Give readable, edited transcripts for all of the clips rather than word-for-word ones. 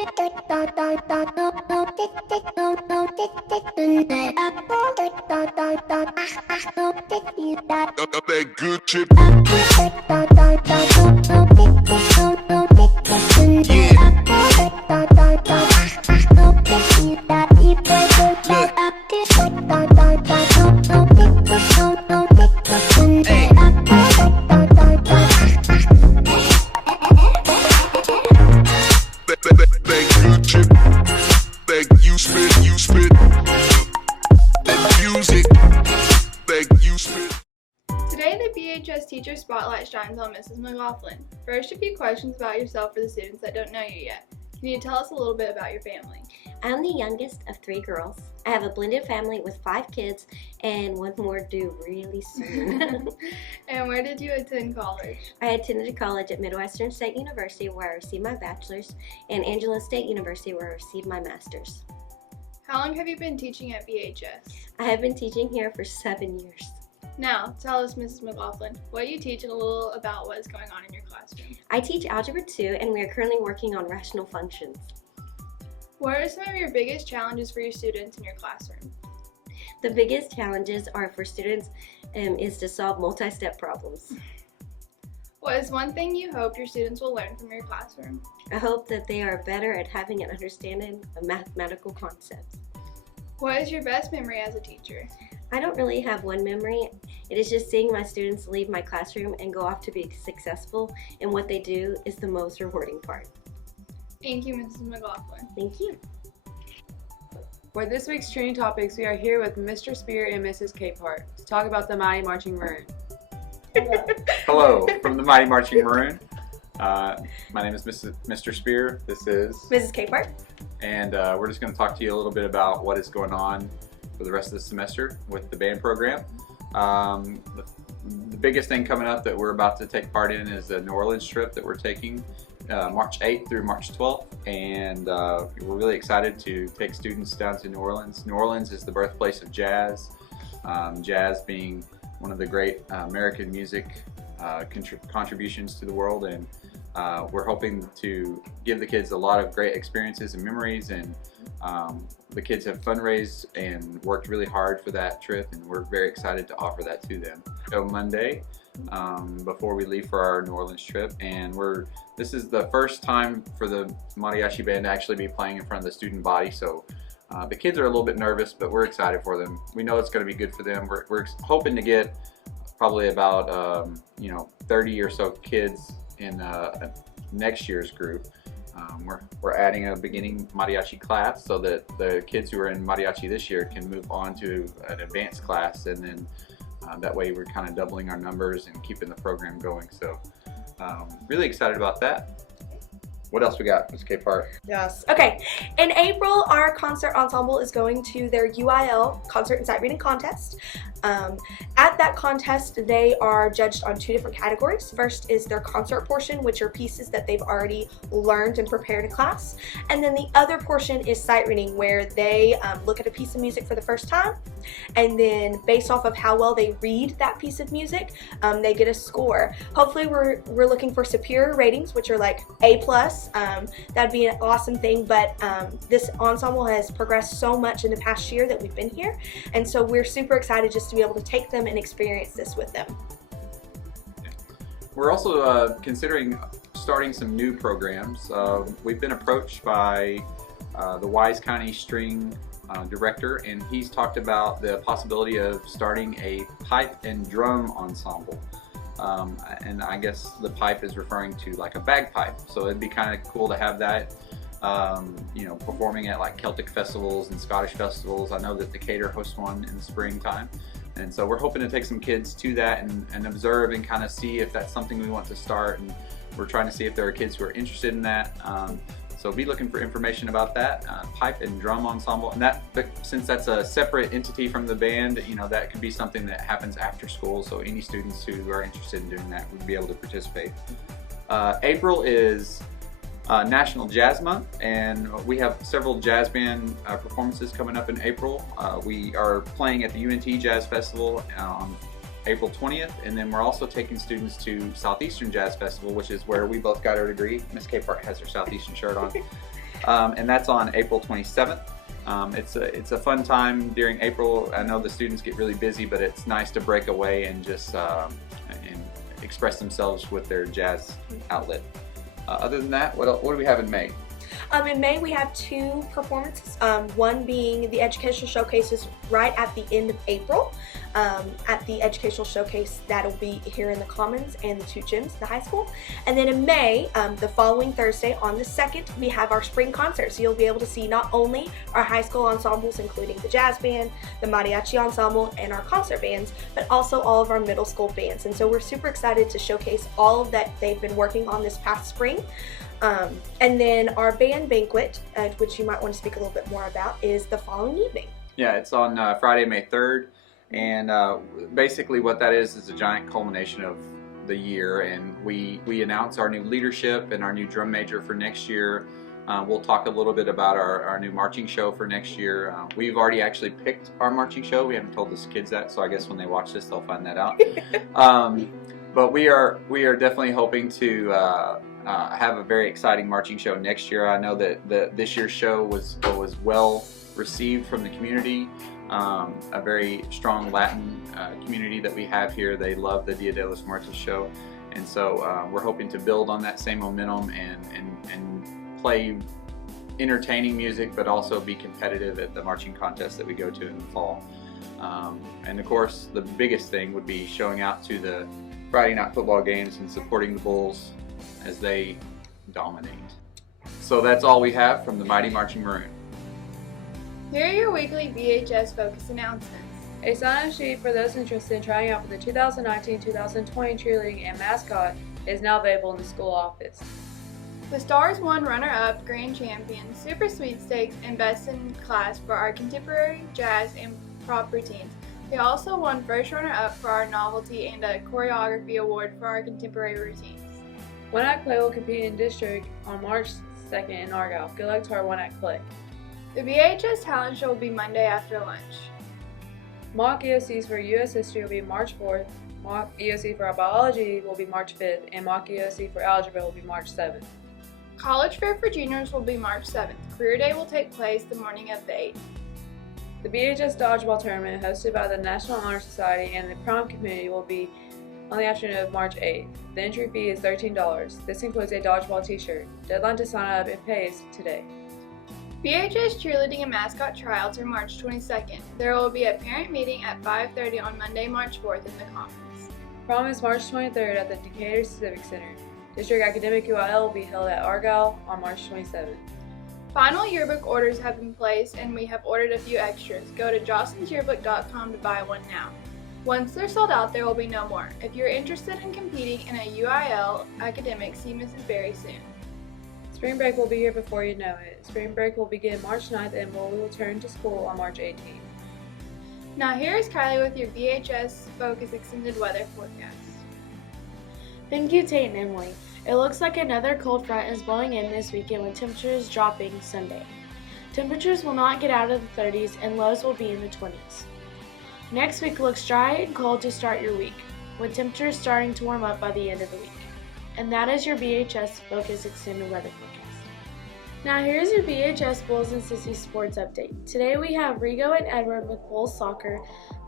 That good chip. That good chip. That you spit. That music. That you spit. Today, the BHS Teacher Spotlight shines on Mrs. McLaughlin. First, a few questions about yourself for the students that don't know you yet. Can you tell us a little bit about your family? I'm the youngest of 3 girls. I have a blended family with 5 kids and one more due really soon. And where did you attend college? I attended college at Midwestern State University where I received my bachelor's and Angela State University where I received my master's. How long have you been teaching at BHS? I have been teaching here for 7 years. Now, tell us, Mrs. McLaughlin, what you teach and a little about what is going on in your classroom. I teach Algebra 2 and we are currently working on rational functions. What are some of your biggest challenges for your students in your classroom? The biggest challenges are for students is to solve multi-step problems. What is one thing you hope your students will learn from your classroom? I hope that they are better at having an understanding of mathematical concepts. What is your best memory as a teacher? I don't really have one memory. It is just seeing my students leave my classroom and go off to be successful, and what they do is the most rewarding part. Thank you, Mrs. McLaughlin. Thank you. For this week's training topics, we are here with Mr. Spear and Mrs. Capehart to talk about the Mighty Marching Maroon. Hello from the Mighty Marching Maroon. My name is Mr. Spear. This is Mrs. Capehart. And we're just going to talk to you a little bit about what is going on for the rest of the semester with the band program. The biggest thing coming up that we're about to take part in is the New Orleans trip that we're taking March 8th through March 12th, and we're really excited to take students down to New Orleans. New Orleans is the birthplace of jazz, jazz being one of the great American music contributions to the world, and we're hoping to give the kids a lot of great experiences and memories, and the kids have fundraised and worked really hard for that trip, and we're very excited to offer that to them. So Monday, before we leave for our New Orleans trip, and this is the first time for the mariachi band to actually be playing in front of the student body, so the kids are a little bit nervous, but we're excited for them. We know it's going to be good for them. We're hoping to get probably about 30 or so kids in next year's group. We're adding a beginning mariachi class so that the kids who are in mariachi this year can move on to an advanced class, and then that way we're kind of doubling our numbers and keeping the program going. So really excited about that. What else we got, Ms. Capehart? Yes. Okay. In April, our concert ensemble is going to their UIL concert and sight reading contest. At that contest, they are judged on 2 different categories. First is their concert portion, which are pieces that they've already learned and prepared in class. And then the other portion is sight reading, where they look at a piece of music for the first time. And then based off of how well they read that piece of music, they get a score. Hopefully we're looking for superior ratings, which are like A+. That'd be an awesome thing, but this ensemble has progressed so much in the past year that we've been here, and so we're super excited just to be able to take them and experience this with them. We're also considering starting some new programs. We've been approached by the Wise County String director, and he's talked about the possibility of starting a pipe and drum ensemble. And I guess the pipe is referring to like a bagpipe, so it'd be kind of cool to have that performing at like Celtic festivals and Scottish festivals. I know that Decatur hosts one in the springtime, and so we're hoping to take some kids to that and observe and kind of see if that's something we want to start, and we're trying to see if there are kids who are interested in that. So be looking for information about that pipe and drum ensemble, and since that's a separate entity from the band, that could be something that happens after school. So any students who are interested in doing that would be able to participate. April is National Jazz Month, and we have several jazz band performances coming up in April. We are playing at the UNT Jazz Festival on April 20th, and then we're also taking students to Southeastern Jazz Festival, which is where we both got our degree. Miss Capehart has her Southeastern shirt on. and that's on April 27th. It's a fun time during April. I know the students get really busy, but it's nice to break away and just and express themselves with their jazz outlet. Other than that, what do we have in May? In May, we have 2 performances, one being the Educational Showcases right at the end of April. At the Educational Showcase, that'll be here in the Commons and the 2 gyms, the high school. And then in May, the following Thursday on the 2nd, we have our spring concert. So you'll be able to see not only our high school ensembles, including the jazz band, the mariachi ensemble, and our concert bands, but also all of our middle school bands. And so we're super excited to showcase all of that they've been working on this past spring. And then our band banquet, which you might want to speak a little bit more about, is the following evening. Yeah, it's on Friday, May 3rd, and basically what that is a giant culmination of the year, and we announce our new leadership and our new drum major for next year. We'll talk a little bit about our new marching show for next year. We've already actually picked our marching show. We haven't told the kids that, so I guess when they watch this, they'll find that out. But we are definitely hoping to have a very exciting marching show next year. I know that this year's show was well received from the community. A very strong Latin community that we have here. They love the Dia de los Muertos show, and so we're hoping to build on that same momentum and play entertaining music, but also be competitive at the marching contest that we go to in the fall. And of course, the biggest thing would be showing out to the Friday night football games and supporting the Bulls as they dominate. So that's all we have from the Mighty Marching Maroon. Here are your weekly VHS Focus announcements. A sign-up sheet for those interested in trying out for the 2019-2020 cheerleading and mascot is now available in the school office. The Stars won runner-up, grand champion, super sweepstakes, and best in class for our contemporary, jazz, and pop routines. We also won first runner-up for our novelty and a choreography award for our contemporary routines. One Act Play will compete in district on March 2nd in Argyle. Good luck to our One Act Play. The VHS talent show will be Monday after lunch. Mock EOCs for U.S. History will be March 4th. Mock EOC for our biology will be March 5th, and Mock EOC for algebra will be March 7th. College Fair for juniors will be March 7th. Career Day will take place the morning of the 8th. The BHS Dodgeball Tournament, hosted by the National Honor Society and the prom committee, will be on the afternoon of March 8th. The entry fee is $13. This includes a dodgeball t-shirt. Deadline to sign up and pay is today. VHS cheerleading and mascot tryouts are March 22nd. There will be a parent meeting at 5:30 on Monday, March 4th in the Commons. Prom is March 23rd at the Decatur Civic Center. District Academic UIL will be held at Argyle on March 27th. Final yearbook orders have been placed and we have ordered a few extras. Go to jostensyearbook.com to buy one now. Once they're sold out, there will be no more. If you're interested in competing in a UIL academic, see Mrs. Berry soon. Spring break will be here before you know it. Spring break will begin March 9th and will return to school on March 18th. Now here is Kylie with your VHS Focus Extended Weather Forecast. Thank you, Tate and Emily. It looks like another cold front is blowing in this weekend with temperatures dropping Sunday. Temperatures will not get out of the 30s and lows will be in the 20s. Next week looks dry and cold to start your week, with temperatures starting to warm up by the end of the week. And that is your VHS Focus Extended Weather Forecast. Now here's your VHS Bulls and Sissies Sports Update. Today we have Rigo and Edward with Bulls Soccer,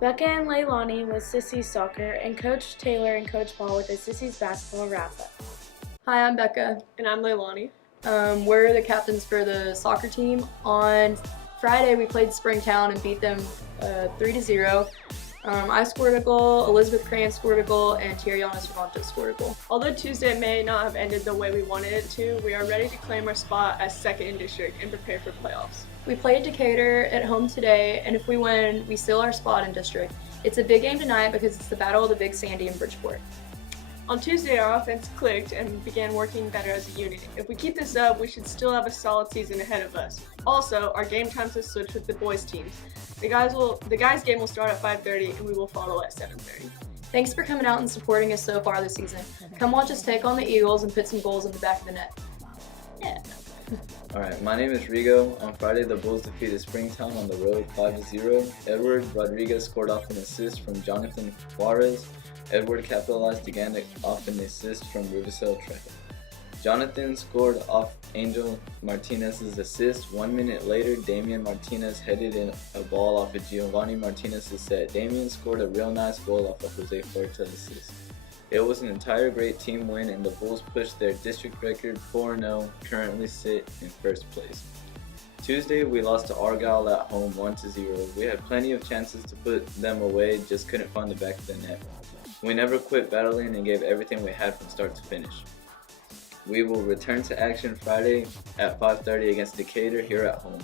Becca and Leilani with Sissies Soccer, and Coach Taylor and Coach Paul with the Sissies Basketball Wrap-Up. Hi, I'm Becca. And I'm Leilani. We're the captains for the soccer team. On Friday, we played Springtown and beat them 3-0. I scored a goal, Elizabeth Cran scored a goal, and Tiriana Cervantes scored a goal. Although Tuesday may not have ended the way we wanted it to, we are ready to claim our spot as second in district and prepare for playoffs. We played Decatur at home today, and if we win, we seal our spot in district. It's a big game tonight because it's the Battle of the Big Sandy in Bridgeport. On Tuesday, our offense clicked and began working better as a unit. If we keep this up, we should still have a solid season ahead of us. Also, our game times have switched with the boys' teams. The guys' game will start at 5:30 and we will follow at 7:30. Thanks for coming out and supporting us so far this season. Come watch us take on the Eagles and put some goals in the back of the net. Yeah. Alright, my name is Rigo. On Friday, the Bulls defeated Springtown on the road 5-0. Edward Rodriguez scored off an assist from Jonathan Juarez. Edward capitalized again off an assist from Riverside Trejo. Jonathan scored off Angel Martinez's assist. 1 minute later, Damian Martinez headed in a ball off of Giovanni Martinez's set. Damian scored a real nice goal off of Jose Fuerte's assist. It was an entire great team win, and the Bulls pushed their district record 4-0, currently sit in first place. Tuesday, we lost to Argyle at home 1-0. We had plenty of chances to put them away, just couldn't find the back of the net. We never quit battling and gave everything we had from start to finish. We will return to action Friday at 5:30 against Decatur here at home.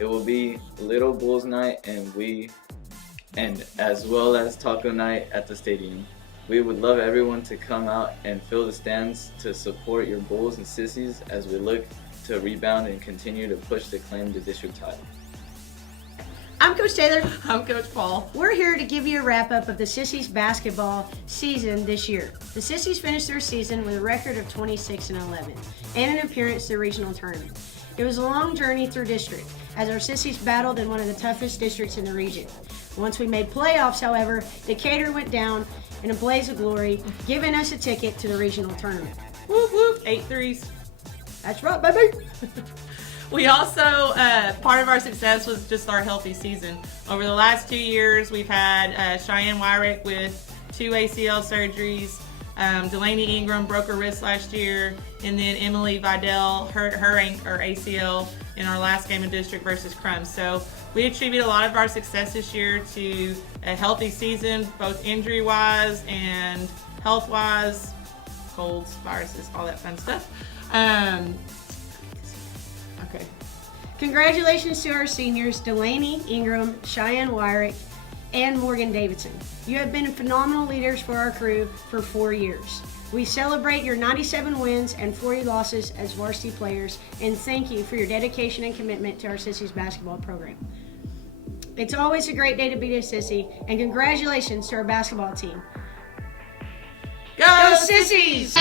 It will be Little Bulls night and as well as taco night at the stadium. We would love everyone to come out and fill the stands to support your Bulls and Sissies as we look to rebound and continue to push to claim the district title. I'm Coach Taylor. I'm Coach Paul. We're here to give you a wrap-up of the Sissies basketball season this year. The Sissies finished their season with a record of 26-11 and an appearance to the regional tournament. It was a long journey through district as our Sissies battled in one of the toughest districts in the region. Once we made playoffs, however, Decatur went down in a blaze of glory, giving us a ticket to the regional tournament. Whoop whoop, 8 threes. That's right, baby. We also, part of our success was just our healthy season. Over the last 2 years, we've had Cheyenne Wyrick with 2 ACL surgeries. Delaney Ingram broke her wrist last year, and then Emily Vidal hurt her ACL in our last game of district versus Crum. So we attribute a lot of our success this year to a healthy season, both injury-wise and health-wise, colds, viruses, all that fun stuff. Okay. Congratulations to our seniors, Delaney Ingram, Cheyenne Wyrick, and Morgan Davidson. You have been phenomenal leaders for our crew for 4 years. We celebrate your 97 wins and 40 losses as varsity players, and thank you for your dedication and commitment to our Sissies basketball program. It's always a great day to be a Sissy, and congratulations to our basketball team. Go Sissies!